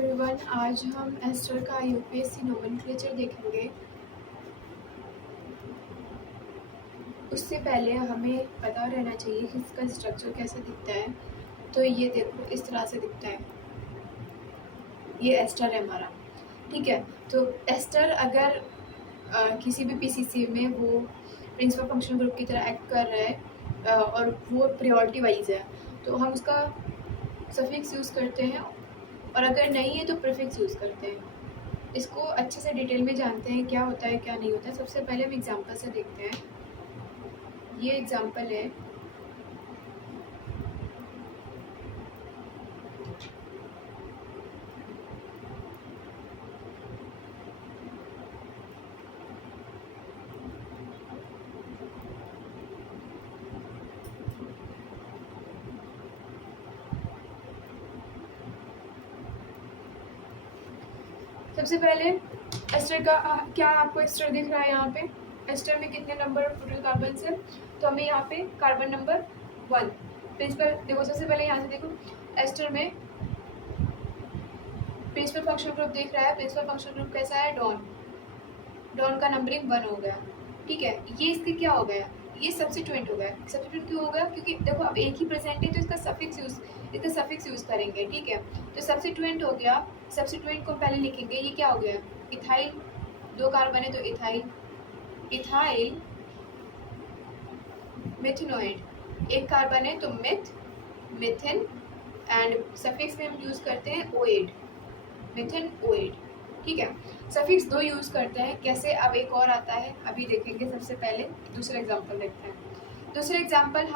Everyone, आज हम ester का यूपीएससी नोमेनक्लेचर देखेंगे। उससे पहले हमें पता रहना चाहिए कि इसका स्ट्रक्चर कैसे दिखता है। तो ये देखो, इस तरह से दिखता है। ये एस्टर है हमारा, ठीक है। तो एस्टर अगर किसी भी पीसीसी में वो प्रिंसिपल फंक्शन ग्रुप की तरह एक्ट कर रहा है और वो प्रायोरिटी वाइज है, तो हम उसका सफिक्स यूज़ करते हैं, और अगर नहीं है तो प्रीफिक्स यूज़ करते हैं। इसको अच्छे से डिटेल में जानते हैं क्या होता है क्या नहीं होता है। सबसे पहले हम एग्जांपल से देखते हैं। ये एग्जांपल है। सबसे पहले एस्टर का क्या आपको एस्टर दिख रहा है यहाँ पे? एस्टर में कितने नंबर टोटल कार्बन है? तो हमें यहाँ पे कार्बन नंबर 1 प्रिंसिपल देखो। सबसे पहले यहाँ से देखो, एस्टर में प्रिंसिपल फंक्शन ग्रुप दिख रहा है। प्रिंसिपल फंक्शन ग्रुप कैसा है? डॉन। डॉन का नंबरिंग 1 हो गया, ठीक है। ये इसके क्या हो गया? ये सब्स्टिट्यूएंट हो गया। सब्स्टिट्यूएंट क्यों हो गया? क्योंकि देखो अब एक ही प्रेजेंट है तो इसका सफिक्स यूज करेंगे, ठीक है। तो सब्स्टिट्यूएंट हो गया। सब्स्टिट्यूएंट को पहले लिखेंगे। ये क्या हो गया? इथाइल। 2 कार्बन है तो इथाइल। इथाइल मिथेनोइड। 1 कार्बन है तो मिथ, मिथिन, एंड सफिक्स में हम यूज करते हैं ओएड, मिथेन ओएड, ठीक है। सफिक्स 2 यूज़ करते हैं। कैसे? अब एक और आता है, अभी देखेंगे। सबसे पहले दूसरा एग्जांपल देखते हैं। दूसरा एग्जांपल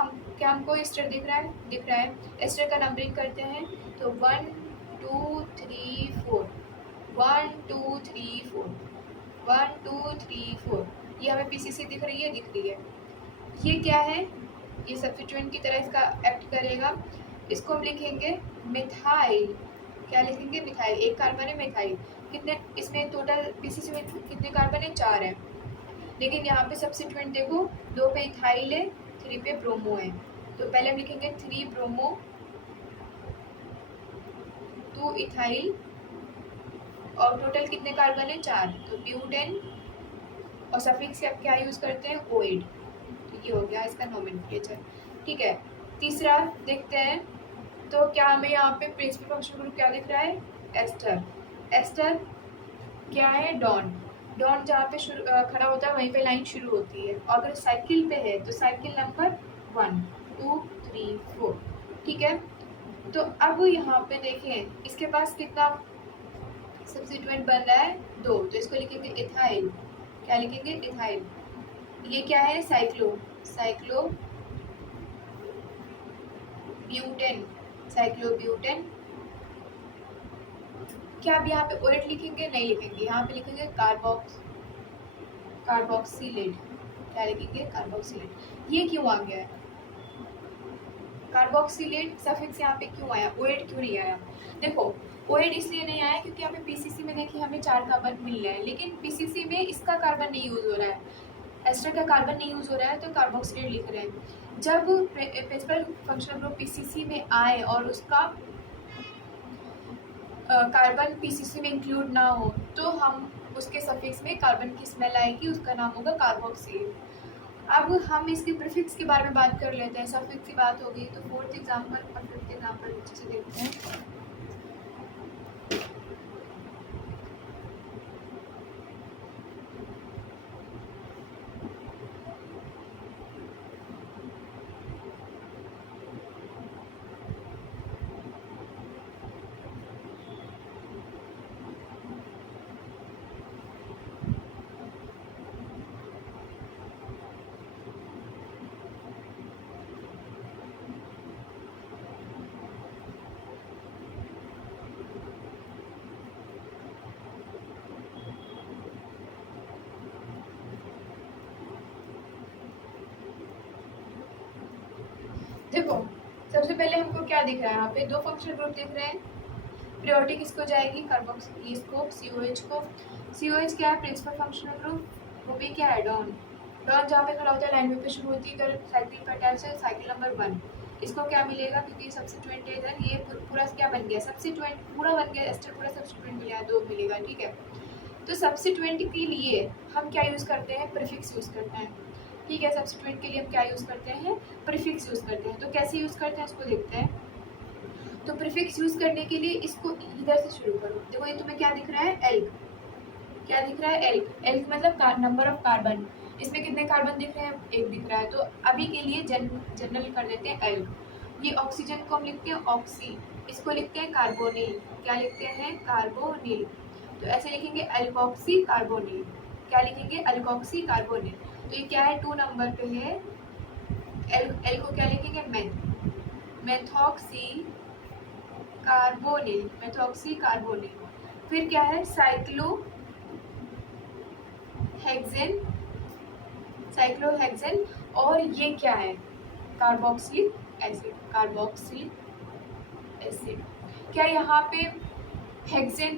हमको एस्टर दिख रहा है। एस्टर का नंबरिंग करते हैं तो 1 2 3 4, 1 2 3 4, 1 2 3 4। ये हमें पीसीसी दिख रही है। ये क्या है? ये सब्स्टिट्यूएंट की तरह इसका एक्ट करेगा। इसको हम लिखेंगे मिथाइल। क्या लिखेंगे? मिथाइल। 1 कार्बन है मिथाइल। कितने इसमें टोटल पीसीसी में कितने कार्बन है? 4 है। लेकिन यहाँ पे सब्स्टिट्यूएंट देखो, 2 पे इथाइल है, 3 पे ब्रोमो है। तो पहले हम लिखेंगे 3 ब्रोमो 2 इथाइल, और टोटल कितने कार्बन है? 4। तो ब्यूटेन, और सफिक्स क्या यूज करते हैं? ओएड। तो ये हो गया इसका नोमेनक्लेचर, ठीक है। तीसरा देखते हैं। तो क्या हमें यहाँ पे प्रिंसिपल फंक्शन ग्रुप क्या दिख रहा है? एस्टर। एस्टर क्या है? डॉन। डॉन जहाँ पे खड़ा होता है वहीं पे लाइन शुरू होती है। और अगर साइकिल पे है तो साइकिल नंबर 1 2 3 4, ठीक है। तो अब यहाँ पे देखें, इसके पास कितना सब्स्टिट्यूएंट बन रहा है? 2। तो इसको लिखेंगे इथाइल। क्या लिखेंगे? इथाइल। ये क्या है? Cyclo butane. साइक्लोब्यूटेन। क्या आप यहाँ पे ओएट लिखेंगे? नहीं लिखेंगे। यहाँ पे लिखेंगे कार्बोक्सिलेट। क्या लिखेंगे? कार्बोक्सिलेट। ये क्यों आ गया है? कार्बोक्सिलेट सफिक्स यहाँ पे क्यों आया? ओएट क्यों नहीं आया? देखो, ओएट इसलिए नहीं आया क्योंकि यहाँ पे पीसीसी में देखिए हमें 4 कार्बन मिल रहे हैं, लेकिन पीसीसी में इसका कार्बन नहीं यूज हो रहा है, एस्टर का कार्बन नहीं यूज हो रहा है, तो कार्बोक्सिलेट लिख रहे हैं। जब प्रिंसिपल फंक्शनल ग्रुप पीसीसी में आए और उसका कार्बन पीसीसी में इंक्लूड ना हो, तो हम उसके सफिक्स में कार्बन की स्मेल आएगी, उसका नाम होगा कार्बोक्सिल। अब हम इसके प्रीफिक्स के बारे में बात कर लेते हैं। सफिक्स की बात हो गई, तो 4th एग्जाम्पल और 5th एग्जाम्पल अच्छे से देखते हैं। देखो, सबसे पहले हमको क्या दिख रहा है? यहाँ पे 2 फंक्शनल ग्रुप दिख रहे हैं। प्रायोरिटी किसको जाएगी? कार्बोक्सिल। इसको सीओएच को। सीओएच क्या है? Principal functional group. वो भी क्या है? डॉन। डॉन जहाँ पे खड़ा होता है लाइन पे शुरू होती है, साइकिल पर अटैच है, साइकिल नंबर 1। इसको क्या मिलेगा, क्योंकि सब्स्टिट्यूएंट है इधर, ये पूरा क्या बन गया, सब्स्टिट्यूएंट पूरा बन गया, एस्टर पूरा सब्स्टिट्यूएंट मिला है, 2 मिलेगा, ठीक है। तो सब्स्टिट्यूएंट के लिए हम क्या यूज़ करते हैं, प्रीफिक्स यूज़ करते हैं, ठीक है। सब्स्टिट्यूएंट के लिए हम क्या यूज़ करते हैं, प्रीफिक्स यूज़ करते हैं। तो कैसे यूज़ करते हैं उसको देखते हैं। तो प्रीफिक्स यूज़ करने के लिए इसको इधर से शुरू करो। देखो ये तुम्हें क्या दिख रहा है, एल्क, क्या दिख रहा है, एल्क, एल्क मतलब नंबर ऑफ कार्बन। इसमें कितने कार्बन दिख रहे हैं, 1 दिख रहा है। तो अभी के लिए जनरल कर देते हैं एल्क। ये ऑक्सीजन को हम लिखते हैं ऑक्सी, इसको लिखते हैं कार्बोनिल, क्या लिखते हैं, कार्बोनिल। तो ऐसे लिखेंगे अल्कोक्सी कार्बोनिल, क्या लिखेंगे, अल्कोक्सी कार्बोनिल। तो ये क्या है, 2 नंबर पे है, एल को क्या लिखेंगे, मेथॉक्सी कार्बोनिल, मेथॉक्सी कार्बोनिल। फिर क्या है, साइक्लोहेक्सेन, साइक्लोहेक्सेन। और ये क्या है, कार्बोक्सिलिक एसिड, कार्बोक्सिलिक एसिड। क्या यहाँ पे हेक्सेन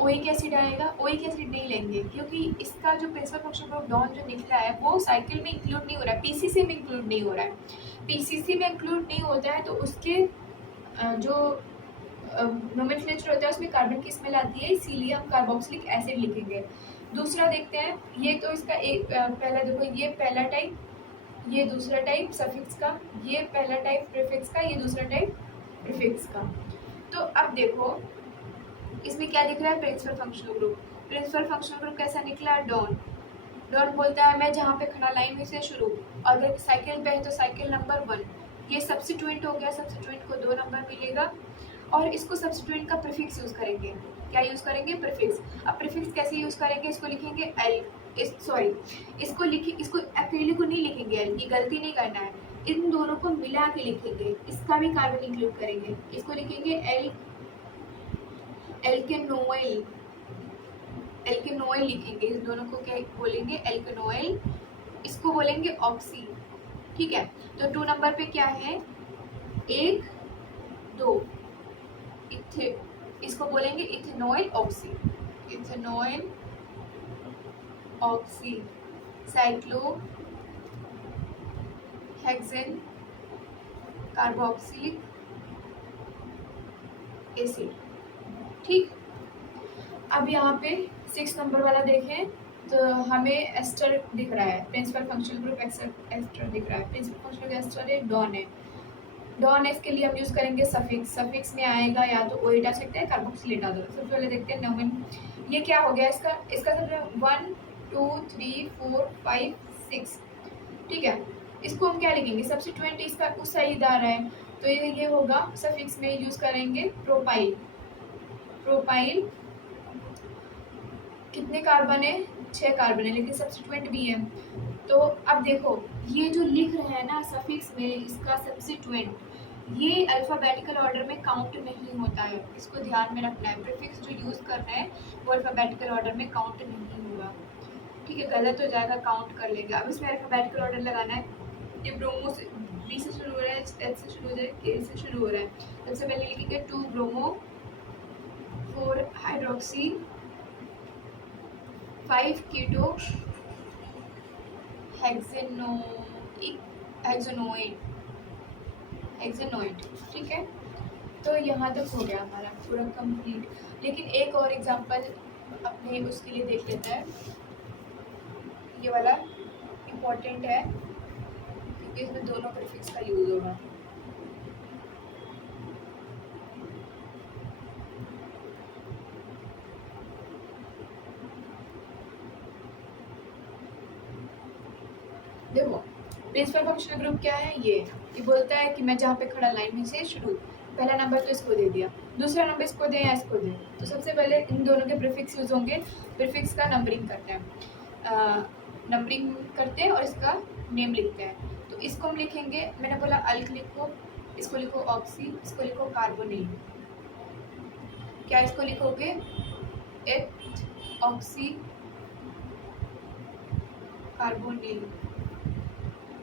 ओइक एसिड आएगा, ओइक एसिड नहीं लेंगे, क्योंकि इसका जो प्रिंसिपल फंक्शन ग्रुप डॉन जो निकला है वो साइकिल में इंक्लूड नहीं हो रहा है, पीसीसी में इंक्लूड नहीं हो रहा है। पीसीसी में इंक्लूड नहीं होता है तो उसके जो नोमेनक्लेचर होता है उसमें कार्बन की स्मेल आती है, इसीलिए हम कार्बोक्सिलिक एसिड लिखेंगे। दूसरा देखते हैं, ये तो इसका एक पहला देखो, ये पहला टाइप, ये दूसरा टाइप सफिक्स का, ये पहला टाइप प्रीफिक्स का, ये दूसरा टाइप प्रीफिक्स का। तो अब देखो इसमें क्या दिख रहा है, principal functional group. Principal functional group कैसा निकला, डॉन। डॉन बोलता है मैं जहाँ पे खड़ा लाइन में से शुरू, अगर साइकिल पे है तो साइकिल नंबर 1। ये सब्स्टिट्यूएंट हो गया, सब्स्टिट्यूएंट को 2 नंबर मिलेगा। और इसको सब्स्टिट्यूएंट का प्रीफिक्स यूज़ करेंगे, क्या यूज़ करेंगे, प्रीफिक्स। अब प्रीफिक्स कैसे यूज़ करेंगे, इसको लिखेंगे एल, इसको लिखे, इसको अकेले को नहीं लिखेंगे एल, ये गलती नहीं करना है, इन दोनों को मिला के लिखेंगे, इसका भी कार्बन इंक्लूड करेंगे। इसको लिखेंगे एल्केनोइल, एल्केनोइल लिखेंगे, इस दोनों को क्या बोलेंगे, एल्केनोइल। इसको बोलेंगे ऑक्सी, ठीक है। तो 2 नंबर पे क्या है, 1 2, इसको बोलेंगे ethanoyl oxy, ethanoyl oxy, cyclohexane carboxylic acid, ठीक। अब यहाँ पे 6 नंबर वाला देखें तो हमें एस्टर दिख रहा है, प्रिंसिपल फंक्शनल ग्रुप एस्टर दिख रहा है, प्रिंसिपल फंक्शनल एस्टर है, डॉन है। डॉन है, इसके लिए हम यूज़ करेंगे सफिक्स, सफिक्स में आएगा या तो ओएट आ सकता है, कार्बोक्सिलेट आ सकता है। सबसे पहले देखते हैं नोमेन, ये क्या हो गया इसका, सबसे 1 2 3 4 5 6, ठीक है। इसको हम क्या लिखेंगे, सब्स्टिट्यूएंट इसका उस साइड आ रहा है, तो ये होगा, सफिक्स में यूज़ करेंगे प्रोपाइल, प्रोपाइल। कितने कार्बन है, 6 कार्बन है, लेकिन सब्स्टिट्यूएंट भी है। तो अब देखो ये जो लिख रहे हैं ना सफिक्स में, इसका सब्स्टिट्यूएंट, ये अल्फ़ाबेटिकल ऑर्डर में काउंट नहीं होता है, इसको ध्यान में रखना है। प्रीफिक्स जो यूज़ करना है वो अल्फ़ाबेटिकल ऑर्डर में काउंट नहीं होगा, ठीक है, गलत हो जाएगा, काउंट कर लेंगे। अब इसमें अल्फ़ाबेटिकल ऑर्डर लगाना है। ये ब्रोमो से बी से शुरू हो रहा है, एच से शुरू हो रहा है, के से शुरू हो रहा है। सबसे पहले लिखेंगे 2 ब्रोमो 4 हाइड्रोक्सी 5 कीटो हेक्सेनोइड, ठीक है। तो यहाँ तक हो गया हमारा पूरा कंप्लीट। लेकिन एक और एग्जांपल अपने उसके लिए देख लेते हैं, ये वाला इम्पोर्टेंट है क्योंकि इसमें दोनों प्रीफिक्स का यूज़ होगा। देखो प्रिंसिपल फंक्शनल ग्रुप क्या है, ये बोलता है कि मैं जहाँ पे खड़ा लाइन में से शुरू, पहला नंबर तो इसको दे दिया, दूसरा नंबर इसको दें या इसको दें। तो सबसे पहले इन दोनों के प्रीफिक्स यूज़ होंगे, प्रीफिक्स का नंबरिंग करते हैं, नंबरिंग करते हैं और इसका नेम लिखते हैं। तो इसको हम लिखेंगे, मैंने बोला अल्क लिखो, इसको लिखो ऑक्सी, इसको लिखो कार्बोनिल। क्या इसको लिखोगे, एथ ऑक्सी कार्बोनिल,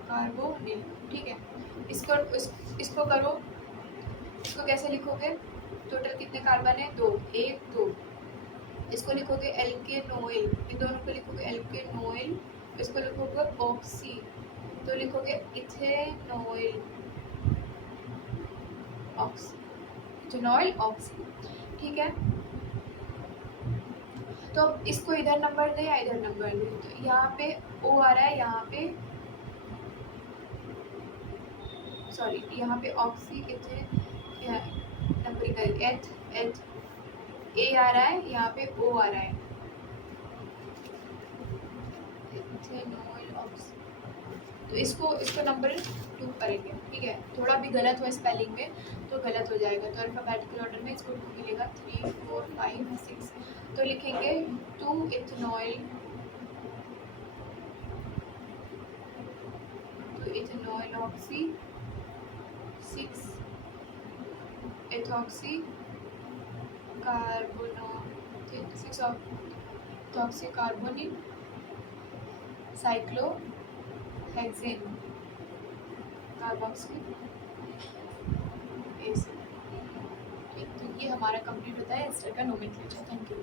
कार्बोनिल, ठीक है। इसको करो, इसको कैसे लिखोगे, टोटल कितने कार्बन है, 2, 1 2। इसको लिखोगे एल्केनोइल, इन दोनों को लिखोगे एल्केनोइल। इसको लिखोगे ऑक्सी, तो लिखोगे इथेनोइल, ऑक्सी, इथेनॉल ऑक्सी, ठीक है। तो अब इसको इधर नंबर दे या इधर नंबर दे, तो यहाँ पे ओ आ रहा है, यहाँ पे सॉरी यहाँ पे oxy number H H A आ रहा है, यहाँ पे ओ आ रहा है, इथेनॉल ऑक्सी। तो इसको नंबर 2 करेंगे, ठीक है। थोड़ा भी गलत हो स्पेलिंग में तो गलत हो जाएगा, तो अल्फ़ाबेटिकल ऑर्डर में इसको 2 मिलेगा, 3 4 5 6। तो लिखेंगे 2 इथेनॉल, तो ethanol oxy, 6 ethoxy carbono, 6 oxy carbonyl cyclohexane carboxyl acid. ठीक, तो ये हमारा कंप्लीट होता है एस्टर का नोमेनक्लेचर। Thank you.